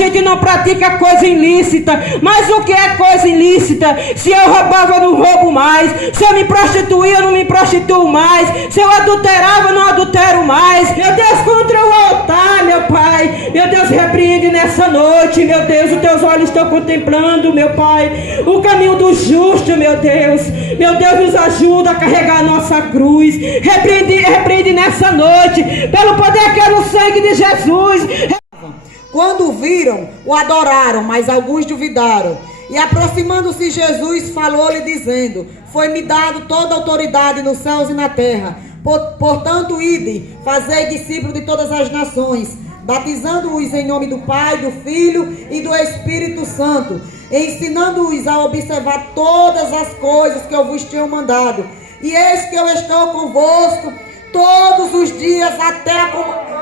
gente não pratica coisa ilícita. Mas o que é coisa ilícita? Se eu roubava, eu não roubo mais. Se eu me prostituía, eu não me prostituo mais. Se eu adulterava, eu não adultero mais. Meu Deus, contra o altar, meu Pai. Meu Deus, repreende nessa noite, meu Deus. Os teus olhos estão contemplando, meu Pai, o caminho do justo, meu Deus. Meu Deus, nos ajuda a carregar a nossa cruz. Repreende nessa noite, pelo poder que é no sangue de Jesus. Quando viram, o adoraram, mas alguns duvidaram. E aproximando-se Jesus, falou-lhe dizendo: foi-me dado toda a autoridade nos céus e na terra. Portanto, ide, fazei discípulos de todas as nações, batizando-os em nome do Pai, do Filho e do Espírito Santo, ensinando-os a observar todas as coisas que eu vos tenho mandado. E eis que eu estou convosco todos os dias até a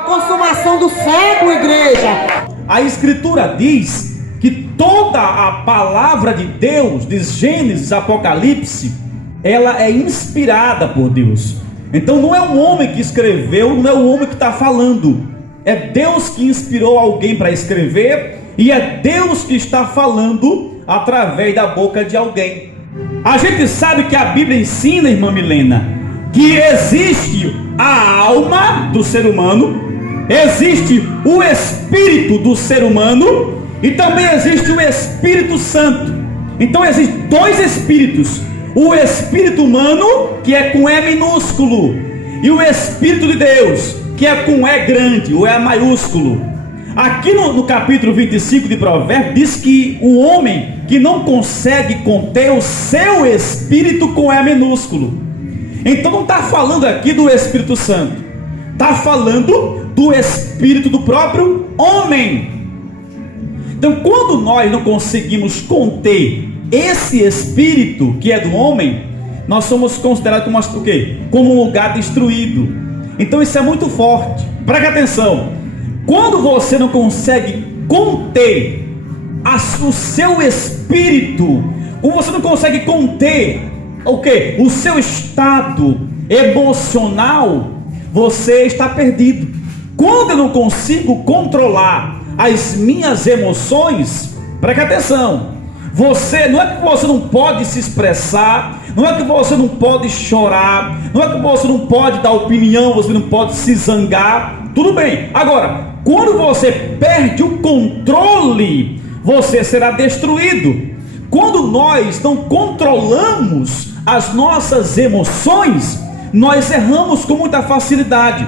consumação do século, igreja. A Escritura diz que toda a palavra de Deus, de Gênesis, Apocalipse, ela é inspirada por Deus. Então não é um homem que escreveu, não é o homem que está falando. É Deus que inspirou alguém para escrever, e é Deus que está falando através da boca de alguém. A gente sabe que a Bíblia ensina, irmã Milena, que existe a alma do ser humano, existe o espírito do ser humano e também existe o Espírito Santo. Então existem dois espíritos: o espírito humano, que é com E minúsculo, e o Espírito de Deus, que é com E grande, o E maiúsculo. Aqui no capítulo 25 de Provérbios diz que o homem que não consegue conter o seu espírito com E minúsculo. Então não está falando aqui do Espírito Santo, está falando do espírito do próprio homem. Então quando nós não conseguimos conter esse espírito que é do homem, nós somos considerados como o quê? Como um lugar destruído. Então isso é muito forte. Preste atenção. Quando você não consegue conter o seu espírito, quando você não consegue conter o quê? O seu estado emocional, você está perdido. Quando eu não consigo controlar as minhas emoções, preste atenção, não é que você não pode se expressar, não é que você não pode chorar, não é que você não pode dar opinião, você não pode se zangar, tudo bem. Agora, quando você perde o controle, você será destruído. Quando nós não controlamos as nossas emoções, nós erramos com muita facilidade.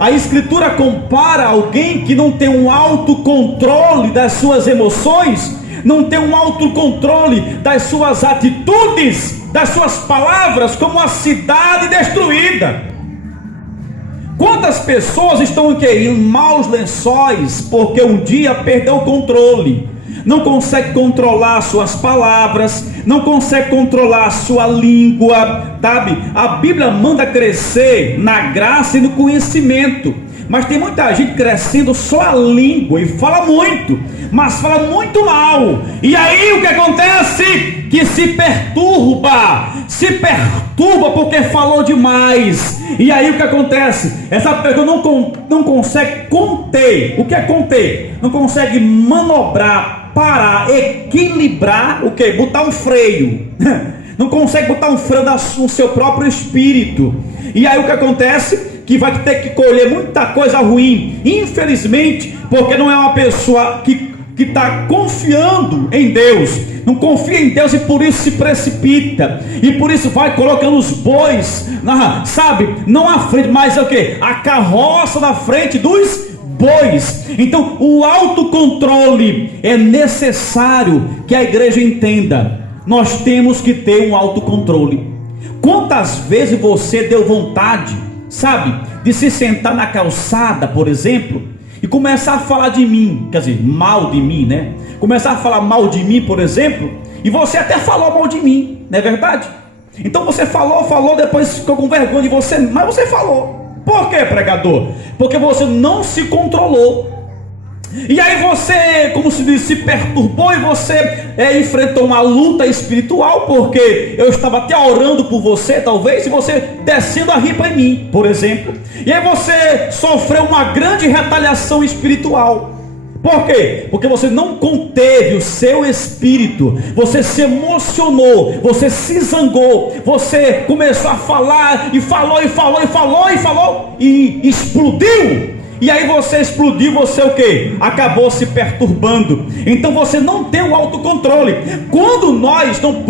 A Escritura compara alguém que não tem um autocontrole das suas emoções, não tem um autocontrole das suas atitudes, das suas palavras, como uma cidade destruída. Quantas pessoas estão em maus lençóis porque um dia perdeu o controle, não consegue controlar suas palavras, não consegue controlar a sua língua, sabe? A Bíblia manda crescer na graça e no conhecimento, mas tem muita gente crescendo só a língua e fala muito, mas fala muito mal. E aí o que acontece? Que se perturba porque falou demais. E aí o que acontece? Essa pessoa não consegue conter. O que é conter? Não consegue manobrar, parar, equilibrar, o que? Botar um freio. Não consegue botar um freio no seu próprio espírito. E aí o que acontece? Que vai ter que colher muita coisa ruim, infelizmente, porque não é uma pessoa que está confiando em Deus, não confia em Deus e por isso se precipita, e por isso vai colocando os bois, não à frente, mas o que? A carroça na frente dos bois. Então o autocontrole é necessário que a igreja entenda. Nós temos que ter um autocontrole. Quantas vezes você deu vontade, de se sentar na calçada, por exemplo, e começar a falar de mim, quer dizer, mal de mim, né? Começar a falar mal de mim, por exemplo, e você até falou mal de mim, não é verdade? Então você falou, depois ficou com vergonha de você, mas você falou. Por quê, pregador? Porque você não se controlou. E aí você, como se diz, se perturbou e você enfrentou uma luta espiritual, porque eu estava até orando por você, talvez, e você descendo a ripa em mim, por exemplo. E aí você sofreu uma grande retaliação espiritual, Por quê? Porque você não conteve o seu espírito, você se emocionou, você se zangou, você começou a falar e falou e explodiu. E aí você explodiu, você o quê? Acabou se perturbando. Então você não tem o autocontrole. Quando nós não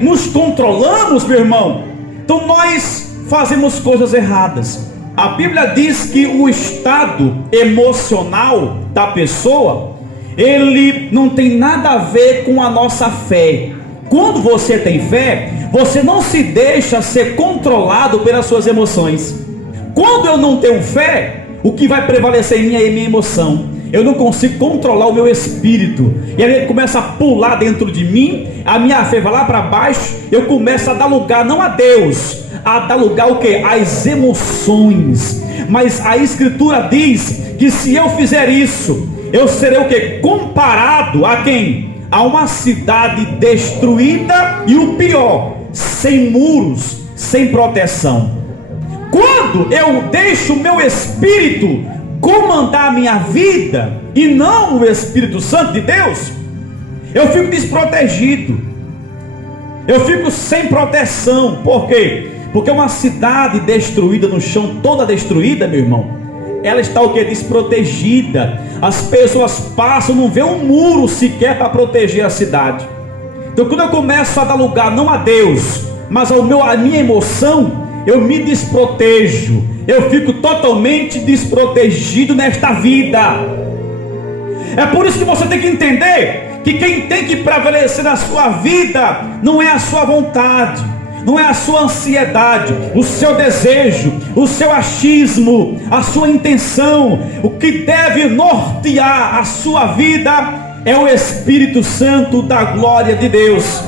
nos controlamos, meu irmão, então nós fazemos coisas erradas. A Bíblia diz que o estado emocional da pessoa, ele não tem nada a ver com a nossa fé. Quando você tem fé, você não se deixa ser controlado pelas suas emoções. Quando eu não tenho fé, o que vai prevalecer em mim é a minha emoção. Eu não consigo controlar o meu espírito. E aí ele começa a pular dentro de mim, a minha fé vai lá para baixo, eu começo a dar lugar não a Deus, a dar lugar o que? Às emoções. Mas a Escritura diz que se eu fizer isso, eu serei o que? Comparado a quem? A uma cidade destruída e o pior, sem muros, sem proteção. Quando eu deixo o meu espírito comandar a minha vida e não o Espírito Santo de Deus, eu fico desprotegido, eu fico sem proteção. Por quê? Porque uma cidade destruída, no chão toda destruída, meu irmão, ela está o que? Desprotegida. As pessoas passam, não vê um muro sequer para proteger a cidade. Então quando eu começo a dar lugar não a Deus, mas a minha emoção, eu me desprotejo, eu fico totalmente desprotegido nesta vida. É por isso que você tem que entender que quem tem que prevalecer na sua vida não é a sua vontade, não é a sua ansiedade, o seu desejo, o seu achismo, a sua intenção. O que deve nortear a sua vida é o Espírito Santo da glória de Deus.